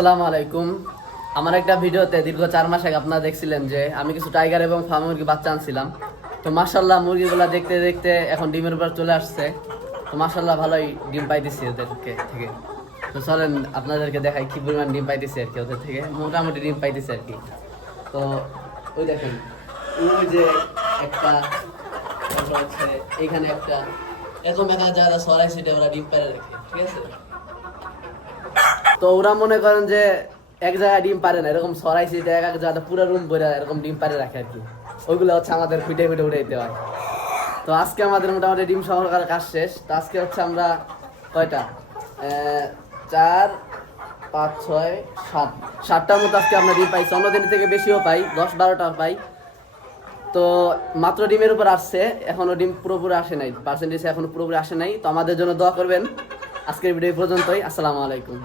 আসসালামু আলাইকুম। আমার একটা ভিডিওতে দীর্ঘ 4 মাস আগে আপনারা দেখছিলেন যে আমি কিছু টাইগার এবং ফার্ম মুরগি বাচ্চা আনছিলাম। তো মাশাআল্লাহ মুরগিগুলা দেখতে দেখতে এখন ডিমের উপর চলে আসছে। তো মাশাআল্লাহ ভালোই ডিম পাইতেছি ওদেরকে থেকে। তো চলেন আপনাদেরকে দেখাই কি পরিমাণ ডিম পাইতেছি আর কি ওদের থেকে, মোটামুটি ডিম পাইতেছে আর কি। তো ওই দেখেন, ওই যে একটা, তারপর হচ্ছে এইখানে একটা, এরকম একা যারা সরাই সেটা ওরা ডিম পাড়ে রাখে, ঠিক আছে। তো ওরা মনে করেন যে এক জায়গায় ডিম পারে না, এরকম সরাইছি এক এক জায়গায় পুরো রুম ভরে এরকম ডিম পারে রাখে আর কি। ওইগুলো হচ্ছে আমাদের খুঁটে খুঁটে উঠাইতে হয়। তো আজকে আমাদের মোটামুটি ডিম সংগ্রহের কাজ শেষ। তো আজকে হচ্ছে আমরা কয়টা 4 5 6 7 7টার মতো আজকে আমরা ডিম পাইছি। অন্যদিন থেকে বেশিও পাই, 10-12টা পাই। তো মাত্র ডিমের উপর আসছে, এখনো ডিম পুরোপুরি আসে নাই, পার্সেন্টেজ এখনো পুরোপুরি আসে নাই। তো আমাদের জন্য দোয়া করবেন। আজকের ভিডিও পর্যন্তই। আসসালামু আলাইকুম।